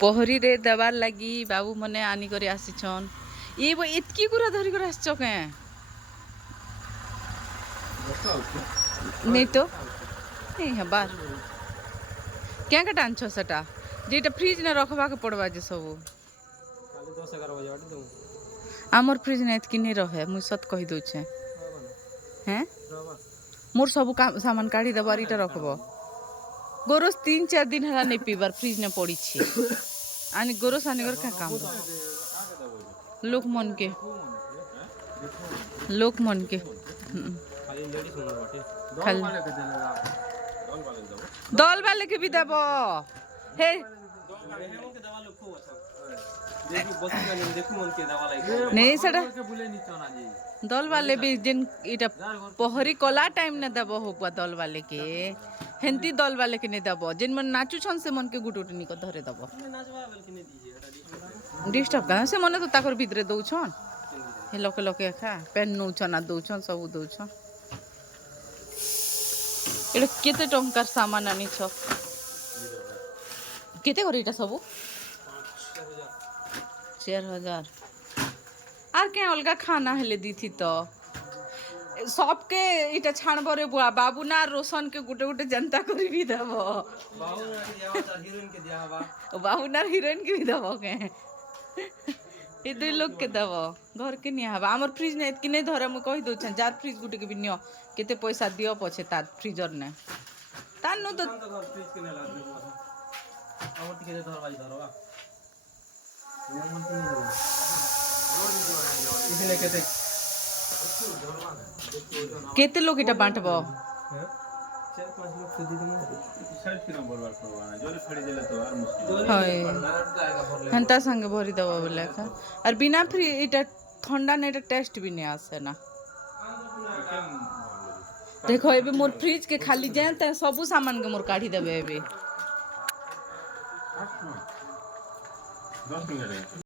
पहरी रे देवार लगी बाबू मने आनी करे आसीछन ये वो इतकी गुरा धरी कर आसछ के नहीं तो नहीं है बार क्या का टांछ सेटा जेटा फ्रिज ने रखबा के पड़वा जे सब काली 10-11 बजे आटी दऊ आमर फ्रिज ने इतकी नहीं रहे मुई सत कहि दउ छे हैं रवा मोर सब सामान काढ़ी देबार इटा रखबो गोरस 3-4 दिन हला नहीं पीबार फ्रिज ने पड़ी छी आनी गोरस आनी कर का काम लोक मन के खाली लेडीज मन बाटी खाली वाले के देला दल वाले दबो दल वाले के भी देबो हे के दवा लोग खूब अच्छा देखो बस का देखो मन के दवा लाई नहीं सड़ा के बुले नी चना जी दल वाले भी जिन इटा पहरी कला टाइम ने देबो होबा दल वाले के हेंती दल वाले के ने देबो जिन मन नाचू छन से मन के गुटुट नी को धरे देबो नाचवा बेल के ने दीजिए एटा डिस्टर्ब का से मन तो ताकर भीतरे दउ छन हे लोके लोके खा पेन नु छना दउ छन सब दउ छन एटा केते टंकार सामान आनी छ केते करी इटा सब 4000 আর কে অলগা খানা হেলে দিথি তো সবকে এটা ছাড়বরে বুয়া বাবু না রোশন के গুটে গুটে जनता করিবি দেব बाबू ने दिया था हीरोइन के दिया बा बाबू ना हिरोइन के भी देब के ए दुई लोग के देब घर के निया हबा हमर फ्रिज ने इतकी नहीं धरे मु कहि दउ छ जार फ्रिज गुटे के भी नियो केते पैसा दियो पछे ता फ्रीजर ने तानु तो फ्रिज के ने लाद देबो और टिके दे धरवाई धरवा ये मन के नहीं इसने कहते केते लोग এটা বাঁটব 4-5 लोग से दीदी साइड की नंबर बार करवाना जोरे खड़ी देले तो और मुश्किल হয় হেনতা সঙ্গে ভরি দেব বলে का और बिना फ्री এটা ठंडा ने এটা टेस्ट भी नहीं आसे ना देखो एबे मोर फ्रिज के खाली जाए त सब सामान के मोर काढ़ी देबे एबे 10 मिनट